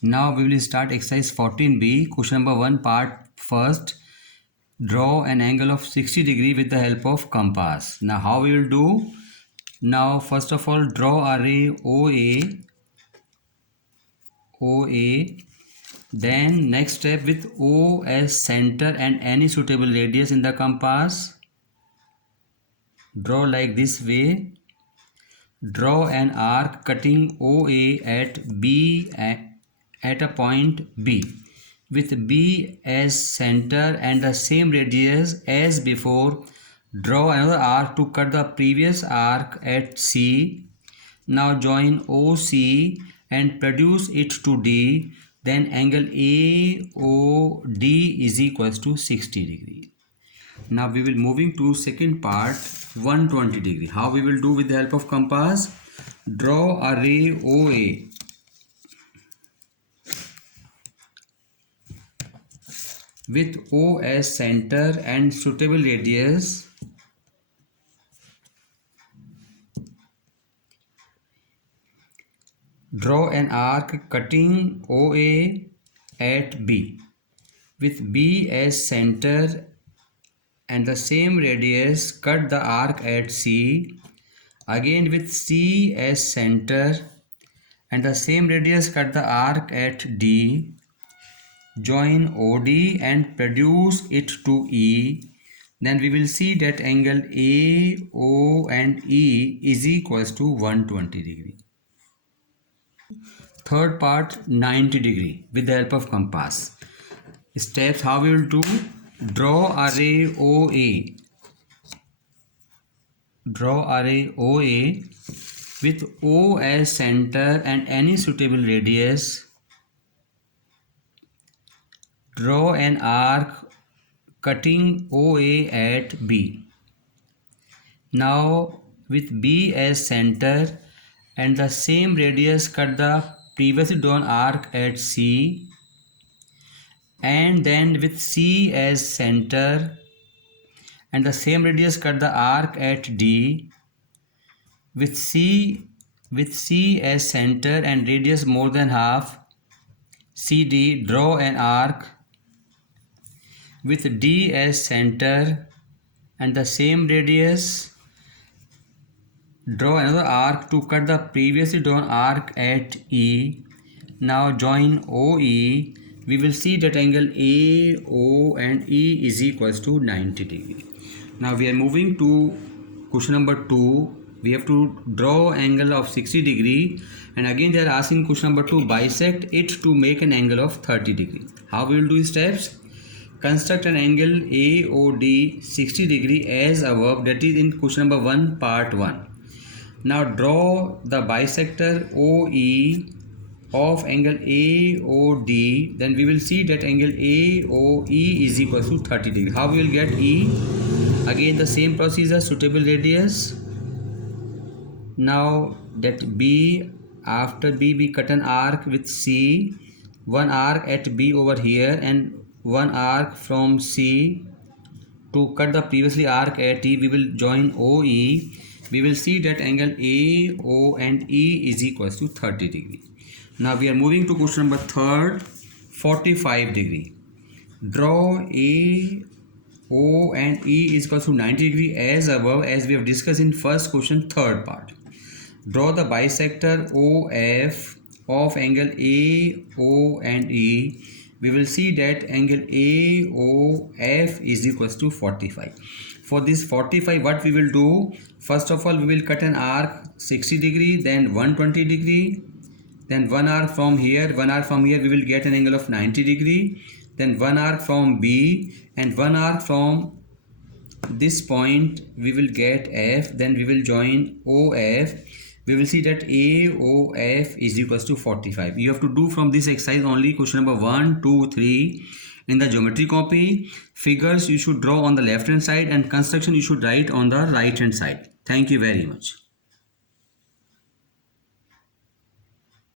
Now we will start exercise 14b. Question number 1 part first. Draw an angle of 60 degree with the help of compass. Now how we will do? Now first of all draw a ray OA. Then next step with O as center and any suitable radius in the compass. Draw like this way. Draw an arc cutting OA at B at a point B with B as center and the same radius as before. Draw another arc to cut the previous arc at C. Now join OC and produce it to D. Then angle AOD is equals to 60 degree. Now we will moving to second part, 120 degree. How we will do with the help of compass? Draw a ray OA with O as center and suitable radius. Draw an arc cutting OA at B with B as center and the same radius. Cut the arc at C. Again with C as center and the same radius. Cut the arc at D. Join OD and produce it to E. Then we will see that angle AO and E is equals to 120 degree. Third part, 90 degree with the help of compass. Steps how we will do? Draw a ray OA. Draw a ray OA with O as center and any suitable radius. Draw an arc cutting OA at B. Now with B as center and the same radius, cut the previously drawn arc at C. And then with C as center and the same radius, cut the arc at D. With C as center and radius more than half, CD, draw an arc with D as center and the same radius. Draw another arc to cut the previously drawn arc at E. Now join OE. We will see that angle AO and E is equals to 90 degree. Now we are moving to question number 2. We have to draw angle of 60 degree, and again they are asking question number 2, bisect it to make an angle of 30 degree. How we will do steps? Construct an angle AOD 60 degree as above, that is in question number 1 part 1. Now draw the bisector OE of angle AOD. Then we will see that angle AOE is equal to 30 degree. How we will get E? Again the same procedure, suitable radius. Now that B, after B we cut an arc with C, one arc at B over here and one arc from C. To cut the previously arc at E, we will join OE. We will see that angle AO and E is equals to 30 degree. Now we are moving to question number 3, 45 degree. Draw AO and E is equals to 90 degree as above, as we have discussed in first question, third part. Draw the bisector OF of angle AO and E. We will see that angle AOF is equals to 45. For this 45, what we will do? First of all, we will cut an arc 60 degree, then 120 degree, then one arc from here, we will get an angle of 90 degree, then one arc from B and one arc from this point we will get F, then we will join OF. We will see that AOF is equals to 45. You have to do from this exercise only question number 1, 2, 3. In the geometry copy, figures you should draw on the left hand side and construction you should write on the right hand side. Thank you very much.